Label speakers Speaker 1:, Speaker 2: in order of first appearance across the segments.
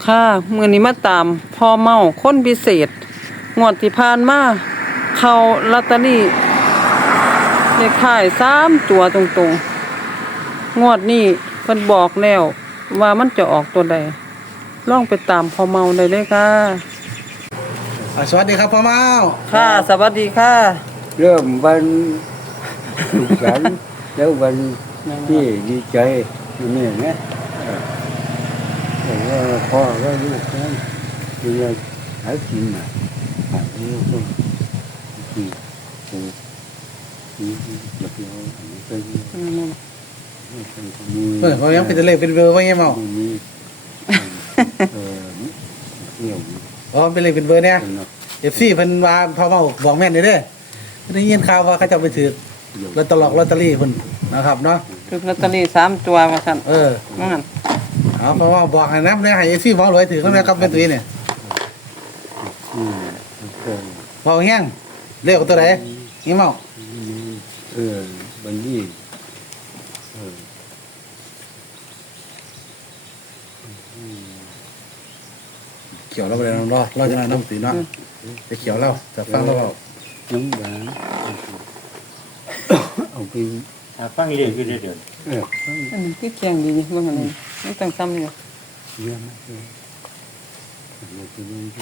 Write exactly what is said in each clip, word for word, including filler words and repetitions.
Speaker 1: ค่ะมื้อนี้มาตามพ่อเมาคนพิเศษงวดที่ผ่านมาเข้าลอตเตอรี่เลขท้ายสามตัวตรงๆงวดนี้เพิ่นบอกแล้วว่ามันจะออกตัวใดลองไปตามพ่อเมาได้เลยค่ะ
Speaker 2: อ่าสวัสดีครับพ่อเมา
Speaker 1: ค่ะสวัสดีค่ะ
Speaker 3: เริ่มวันสุขสันต์แล้ววันที่ดีใจนี่นะแต่ว่าพ่อว่าลูกนั้นมีอะไรหากินมาหาลูกก็กินกูนี่แบบเราเป็น
Speaker 1: อืม
Speaker 2: เออพ่อยังเป็นเลขเป็นเบอร์ว่าไงเมา
Speaker 3: มีเออเกี่ยว
Speaker 2: อ๋อเป็นเลขเป็นเบอร์เนี่ย
Speaker 3: กันเนาะ
Speaker 2: เอฟซีเพิ่นว่าพ่อเมาบอกแม่นนี่เด้อได้ยินข่าวว่าเขาจะไปถือลอตเตอรี่ลอตเตอรี่เพิ่นนะครับเนาะ
Speaker 1: ถูกลอตเตอรี่สามตัวว่าซั่น
Speaker 2: เออ
Speaker 1: นั่น
Speaker 2: เอาเพราะว่าบอกให้นับเนี่ยให้เอฟซีหมอรวยถือเขาเนี่ยครับเป็นตัวนี้เนี่ย
Speaker 3: อืมก็
Speaker 2: บอกแห้งเลขตัวไหนนี่เมา
Speaker 3: เออวันนี้เออ
Speaker 2: เขียวเราไปเลยรอรอจะนน้ำตีเนาะจะเขียวเราจะฟังเรา
Speaker 3: น้ำหวานเอาไป
Speaker 4: อ่าฟังเรียกคือเดี๋ยว
Speaker 3: เออ
Speaker 1: อันนี้คือแกงดีนี่เบิ่งอันนี้มันต้องซ้ำนี่
Speaker 3: เยี่ยมเลยเราจะดูดู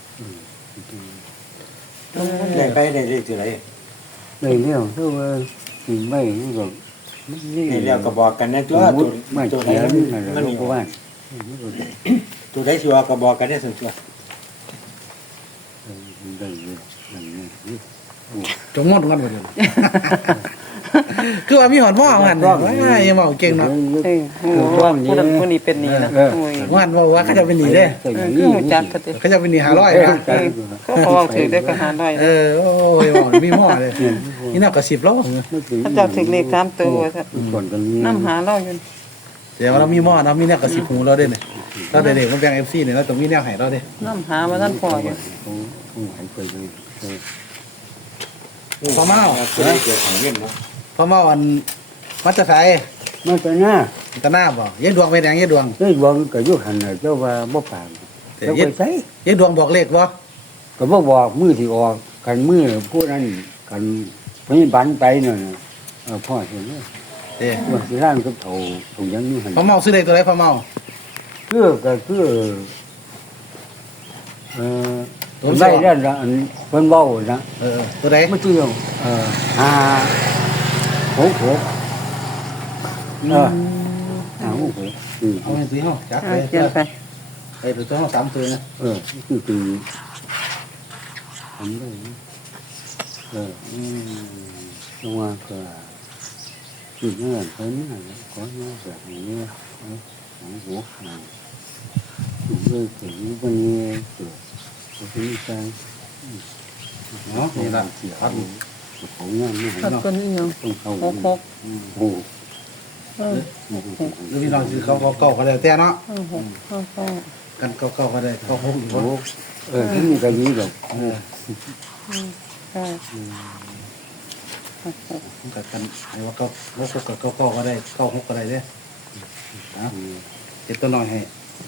Speaker 3: เออ
Speaker 4: ๆได้ไปได้เรียกตัวไหน
Speaker 3: ในเรื่องที่ว่าสิ่งไม่นี่ก็
Speaker 4: นี่แล้วก็บอกกันนะตัวตัว
Speaker 3: ไม่
Speaker 4: ตัวไหน
Speaker 3: เขียน
Speaker 4: มัน
Speaker 3: อะไร
Speaker 4: มัน
Speaker 3: ลู
Speaker 4: มี
Speaker 3: กว่า
Speaker 4: ตัวไหนชัวร์ก็บอกกันได้ส่วนตัว
Speaker 3: เออได้เลยอย่างนี้
Speaker 2: จงมดกันหมดเลยคือว่ามีหอดหม้อหันว่ายังเมาเก่งเนาะ
Speaker 1: เออโอ้โหผู้นั้นผู้นี้เป็นหนี้นะโอ้ย
Speaker 2: หันว่าว่าเขาจะเป็นหนีเด้
Speaker 1: เออคือหูจักเขาติ
Speaker 2: เขาจะเป็นหนีหาร้อยนะ
Speaker 1: เขาก็เว้าถือได้ก็หาได้
Speaker 2: เออโอ้ยหม้อมีหม้อเลยนี่น่ากระสิบล้อ
Speaker 1: เขาเจ้าถึงเลขสามตัวว่าซั่น
Speaker 3: ก่อนกันนี้
Speaker 1: นำหาเราอยู่
Speaker 2: แต่ว่าเรามีหม้อเรามีแนวกระสิบหูเราเด้เนี่ยเราเด็กๆมันแบ่งเอฟซีเนี่ยเราต้องมีแนวให้เราเด้
Speaker 1: นำหามาท่านพออยู่
Speaker 3: เขาเขาหายไปเลยเออ
Speaker 2: พอเมา
Speaker 4: ตัวนี้เกี่ยวกับเงินเนาะ
Speaker 2: พอเมาอันมัตจะใส่
Speaker 3: มันจะหน้า
Speaker 2: ตะหน้าบ่ยัดดวงไปแดงยัดดวง
Speaker 3: เฮ้ยวังก็ยุหันเจ้าว่าบ่ผ่าน
Speaker 2: แต่
Speaker 3: เจ้า
Speaker 2: ยั
Speaker 3: ไป
Speaker 2: ด
Speaker 3: ใส่
Speaker 2: ยัดดวงบอกเลขบ่
Speaker 3: ก็บ่บอกมือที่ออกกันมือพูดนั้นกันพยาบาลไปนั่นน่ะเออพ่อเห็นเลย
Speaker 2: เด้
Speaker 3: ว่าสิร่างกับเฒ่าตรงยังอยู่หั่น
Speaker 2: พอเมาซื้อเลขตัวไหนพอเมา
Speaker 3: คือก็คือเอ่อได้แล้วละอันเพิ่นเว้านะ
Speaker 2: เออตัวไหน
Speaker 3: มันชื่อเอ่อห้าหกหกเออห้าหกหกอืม
Speaker 2: เอาไปตีห้องจัก
Speaker 1: อ่า
Speaker 2: ไป
Speaker 1: เขียนไป
Speaker 2: ไปไปตัวห้องสามตัวนะ
Speaker 3: เออคือคือทำได้นะเอออืมจังหวะก็คือเงื่อนเพิ่นน่ะขอเงื่อนแบบนี้เออของหัวขาดถูกเลยถึงวันนี้เกิดเป็นใจ
Speaker 2: เนาะนี่ล่ะ
Speaker 3: เสียครับของงานไม่เห็น
Speaker 1: ตัด
Speaker 3: เนาะ
Speaker 1: ตัวนี้ยัง
Speaker 3: ต้องเข้า
Speaker 1: หกหก
Speaker 3: โอ้โห
Speaker 1: เออ
Speaker 2: หรือพี่น้องซื้อเขาเก่าๆก็ได้แต่เนาะ
Speaker 1: เออหกเออเออ
Speaker 2: กันเก่าๆก็ได้เก่าหกอีก
Speaker 3: โอ้
Speaker 2: บ่
Speaker 3: โหเออที่นี่ก็นี้แบบ
Speaker 2: เออ
Speaker 1: ใช่
Speaker 2: กับกันไอ้ว่าเก่าหกกับเก่าๆก็ได้เก่าหกก็ได้เด้นะเก็บตัวน้อยให้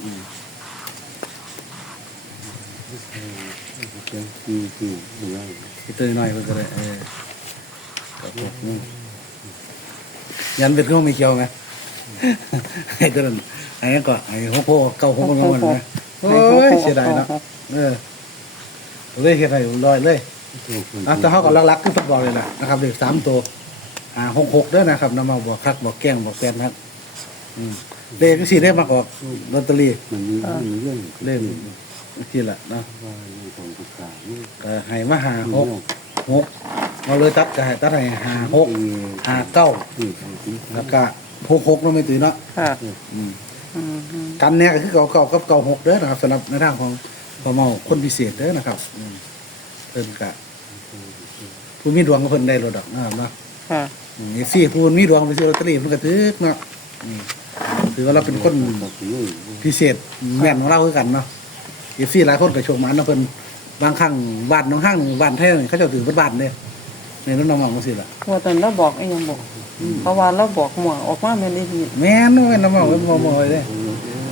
Speaker 3: คือคืออะไร
Speaker 2: เก็บตัวน้อยเพิ่นก็ได้เออเก่าหกนี่ยันเป็นก็ไม่เกี่ยวไหมให้ตัวนั้นให้ก็ให้หกหกเก่าหกมันก็มันนะโอ้ยเสียดายเนาะเออเลยเฮ็ดให้ลอยเลย อ่ะแต่เขาก็รักๆคือฟุตบอลเลยแหละนะครับเลขสามตัวอ่าหกหกด้วยนะครับนำมาบอกคักบอกแกล้งบอกแฟนครับอืมเลขสี่ได้มากกว่าลอตเตอรี่
Speaker 3: มันมีมีเรื่อง
Speaker 2: เล่นที่ละเนาะ
Speaker 3: ว่าในของประกาศนี่
Speaker 2: ก็ให้มาหาหกหกเราเลยตัดก็ให้ตัดให้หาหกหาเก้า
Speaker 3: ที่ทางที่
Speaker 2: แล้วก็หกหกเราไม่ตื่นเนาะ
Speaker 1: ค่ะ
Speaker 2: อืม
Speaker 1: อืมอืม
Speaker 2: กันเนี่ยก็คือเก่าเก่ากับเก่าหกเด้อนะครับสำหรับในทางของพอเมาคนพิเศษเด้อนะครับอืมเพิ่นกะผู้มีดวงก็เพิ่นได้รถดอกนะครับเนาะ
Speaker 1: ค่ะ
Speaker 2: อืมสี่พูนมีดวงไปซื้อลอตเตอรี่มันก็ตึกเนาะอืมถือว่าเราเป็นคน
Speaker 3: แบบนี้
Speaker 2: พิเศษแม่นของเราคือกันเนาะเอฟซีหลายคนก็โชคมันเนาะเพิ่นบางครั้งบ้านน้องห้างบ้านแท้นี่เขาเจ้าถือเป็นบ้านเด้ในน้องน้องๆจังซี่ล่ะ
Speaker 1: ว่าตอนเราบอกไอ้ยังบอกเพราะว่าเราบอกหมวกออกมาแม่นอีหลี
Speaker 2: แม่นเนาะแม่นน้องๆเพิ่นบ่บ่เลยเด้
Speaker 1: อ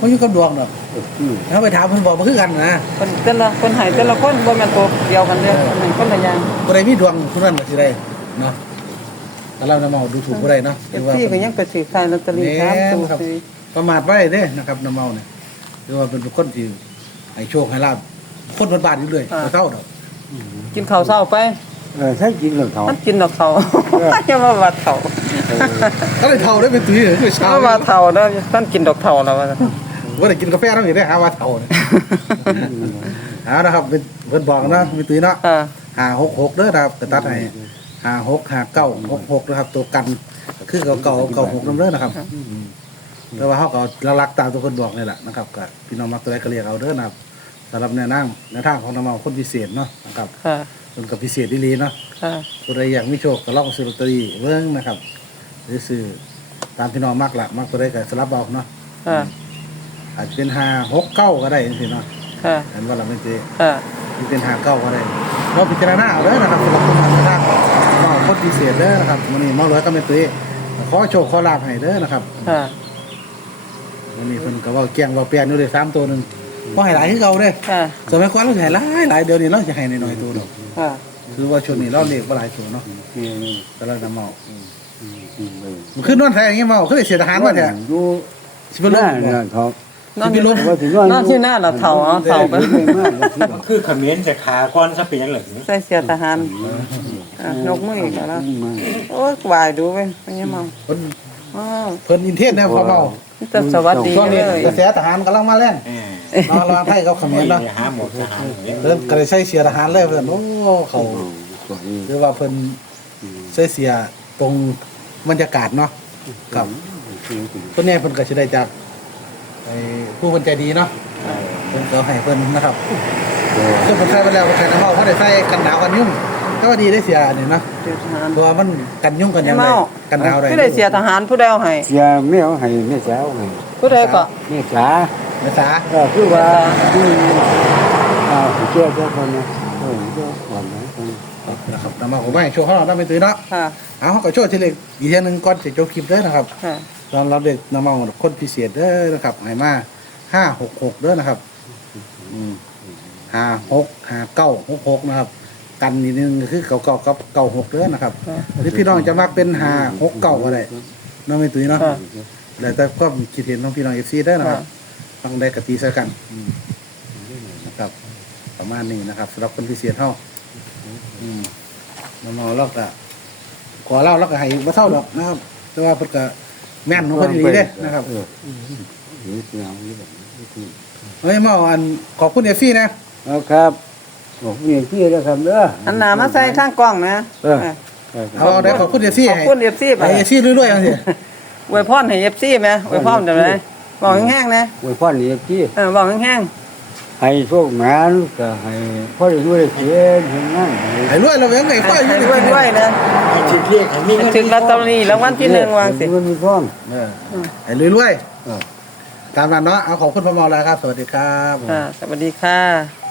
Speaker 2: เขาอยู่กับดวงดอก
Speaker 3: อืม
Speaker 2: เขาไปถามเพิ่นบอกบ่คือกันนะ
Speaker 1: คนแต่ละคนใหายแต่ละคนบ่แม่นตัวเดียวกันเด้อคนหนึ่งคนละอย่าง
Speaker 2: บ่ได้มีดวงผู้นั้นก็สิได้เนาะแต่เรานำเอาดูถูกบ่ได้เนาะ
Speaker 1: เอฟซีก็ยังไปซื้อขายลอตเตอรี่สามตัวซื้อ
Speaker 2: ประมาทไว้เด้นะครับน้ำเมาเนี่ยคือว่าเป็นคนที่ให้โชคให้ลาบคนบ้านๆอยู่เลยบ่เท่าดอก
Speaker 1: กินข้าวเช้าไป
Speaker 3: เออใช้จริงเหรอเขา
Speaker 1: มันกินดอกเขาอย่ามาว่าเฒ่า
Speaker 2: ก็เลยเท่าได้เป็นตุ้ยคือเช้า
Speaker 1: เอาว่าเฒ่าเด้อท่านกินดอกเฒ่าแล้วว่า
Speaker 2: บ่ได้กินกาแฟนำอีกได้หาว่าเท่าเนี่ยเอานะครับเป็นเพิ่นบอกนะมีตุ้ยเนาะ
Speaker 1: อ่า
Speaker 2: ห้าหกหกเด้อนะครับก็ตัดให้ห้าหกห้าเก้าหกหกนะครับตัวกันก็คือเก่าๆเก่าหกนำเด้อนะครับแต่ว่าเฮาก็หลักๆตามตัวเพิ่นบอกนี่แหละนะครับก็พี่น้องมักตัวใดก็เรียกเอาเด้อนะครับสำหรับแนวทางแนวทางของน้ำเมาคนพิเศษเนาะนะครับ
Speaker 1: ค่ะ
Speaker 2: เพิ่นก็พิเศษดีๆเนาะ
Speaker 1: ค่ะ
Speaker 2: ผู้ใดอยากมีโชคก็ลองซื้อลอตเตอรี่เบิ่งนะครับหรือซื้อตามพี่น้องมักละมักตัวใดก็สลับเอาเนาะ
Speaker 1: ค่ะ
Speaker 2: อาจจะเป็นห้าหกเก้าก็ได้จังซี่เนาะ
Speaker 1: ค่ะ
Speaker 2: อันว่าเราไม่เจ
Speaker 1: ค่ะ
Speaker 2: ที่เป็นห้าเก้าก็ได้เราพิจารณาเอาเด้อนะครับสำหรับคนทางทางก็โคตรพิเศษเด้อนะครับมื้อนี้หมอร้อยก็แม่ตุ้ยขอโชคขอลาภให้เด้อนะครับ
Speaker 1: ค่ะ
Speaker 2: มื้อนี้เพิ่นก็เว้าแกล้งเว้าแปลนอยู่เลยสามตัวหนึงบ่ให้หลายคือเก่าเด้อ
Speaker 1: ค่ะ
Speaker 2: สมัยก่อนเราสิให้หลายหลายเดี๋ยวนี้เราจะให้น้อยๆตัวดอก
Speaker 1: ค่ะ
Speaker 2: คือว่าช่วงนี้เราเลขบ่หลายตัวเนาะ
Speaker 3: นี่นี่
Speaker 2: ก็เรานำเมา
Speaker 3: อืมอืมเออ
Speaker 2: มันขึ้นนอนแท้อย่างงี้เมาคือได้เสียทหารมาแท้
Speaker 3: อยู่
Speaker 2: สิเป็นล
Speaker 3: นั่
Speaker 2: ม
Speaker 3: น
Speaker 2: บ่
Speaker 3: นั่นเขา
Speaker 1: นั่น
Speaker 2: สิไปลบ
Speaker 3: ว่าสิว่า
Speaker 1: นั่นที่หน้าน่ะเฒ่าเอาเฒ่าไป
Speaker 4: มันคือเขมิ้นจะขาก้อนซะเป็นยังเหลือ
Speaker 1: ใส่เสื้อทหารอ่ะนกมืออีกแล้วโอ้ยวายดูเว้ยมันยังเมา
Speaker 2: เพิ่น
Speaker 1: อ้าว
Speaker 2: เพิ่นอินเทนแนวพอเมา
Speaker 1: จะสวัสดี
Speaker 2: ช่วงนี้
Speaker 1: เลย
Speaker 2: กระแสทหารกำลังมาแรง
Speaker 4: เออ
Speaker 2: นอนรอไทยกับเขมรเนาะ
Speaker 4: หาหมดทหารอย่างเงี้ย
Speaker 2: เพิ่นก็เลยใช้เสียทหารเลยเพิ่นโอ้เขาหรือว่าเพิ่นใช้เสียตรงบรรยากาศเนาะกับเพิ่นเนี่ยเพิ่นก็สิได้จากไอ้ผู้เพิ่นใจดีเนาะเพิ่นก็ให้เพิ่นนะครับคือเพิ่นใช้ไปแล้วเพิ่นใช้น้ำเมาเขาได้ใส่กันหนาวกันยุ่งก็ว่าดีได้เสียนี่เนาะ
Speaker 1: เสื้อทหาร
Speaker 2: เพราะว่ามันกันยุ่งกันหยังไง
Speaker 1: เมา
Speaker 2: กันหนาวได้
Speaker 1: ผู้ใดเสียทหารผู้ใดเอาให้
Speaker 3: เสียไม่เอาให้ไม่สาวให้
Speaker 1: ผู้ใดก็
Speaker 3: ไม่สา
Speaker 2: ภาษา
Speaker 3: ก็คือว่าที่อ่าเจ้าเจ้าคนนะเออเจ้าคนนะคน
Speaker 2: นะครับนำมาผมไม่โชว์เขาเราได้ไปตื้อเนาะ
Speaker 1: ค่ะ
Speaker 2: เอาเขาก็โชว์ทีเล็กอีกทีหนึงก่อนจะจบคลิปเด้อนะครับ
Speaker 1: ค่ะ
Speaker 2: ตอนรับเด็กนำมาคนพิเศษเด้อนะครับให้มาห้าหกหกเด้อนะครับอืมห้าหกห้าเก้าหกหกนะครับ กันนิดนึงก็คือเก่าเก่ากับเก่าหกเด้อนะครับหรือพี่น้องจะมักเป็นห้าหกเก้าก็ได้น้องไม่ตุ้ยเนาะ
Speaker 1: ค่ะ
Speaker 2: แล้วแต่ก็คิดเห็นน้องพี่น้องเอฟซีได้อนะครับต้องได้กติซะกันอืมนะครับ ประมาณนี้นะครับสำหรับคนพิเศษเท่าอืมน้องๆเราก็ขอเล่าเราก็ให้มาเท่าดอกนะครับ แต่ว่าเพิ่นก็แม่นของเพิ่นดีเด้นะครับ
Speaker 3: เออนี่เสียงนี่แบบนี้
Speaker 2: เฮ้ยเมาอันขอบคุณเอฟซีนะ
Speaker 3: เอาครับบอกนี่พี่แล้วครับเด้อ
Speaker 1: อันหนามาใส่ข้างกล้องนะ
Speaker 3: เออ
Speaker 2: เอาได้ขอบคุณเอฟซี
Speaker 1: ขอบ
Speaker 2: ให้
Speaker 1: คุณเอฟซีไป
Speaker 2: ให้เอฟซีรวยๆจังซี่
Speaker 1: อวยพรให้เอฟซีไหมอวยพรเดี๋ยวไหนบอกแห้งๆนะ
Speaker 3: อวยพ่อนี่พี่
Speaker 1: เออบอกแห้ง
Speaker 3: ให้โชคแม่นก็ให้พ่อได้ด้วยเสียให้นั่นให้
Speaker 2: ให้รวยเราเองไง
Speaker 1: ๆ
Speaker 2: ค่อยอ
Speaker 1: ให้
Speaker 2: ยู่
Speaker 1: ด้วยด้วยๆนะ
Speaker 4: ให้ถึงเรียกให้มีเงิน
Speaker 1: ถึงลอตเตอรี่รางวัลที่หนึ่งวางสิ
Speaker 3: เงินมีพร้อม
Speaker 2: เออให้รวย
Speaker 3: เออ
Speaker 2: ๆตามนั้นเนาะเอาขอบคุณพ่อเมาแล้วครับ สวัสดีครับ
Speaker 1: ค่ะสวัสดีค่ะ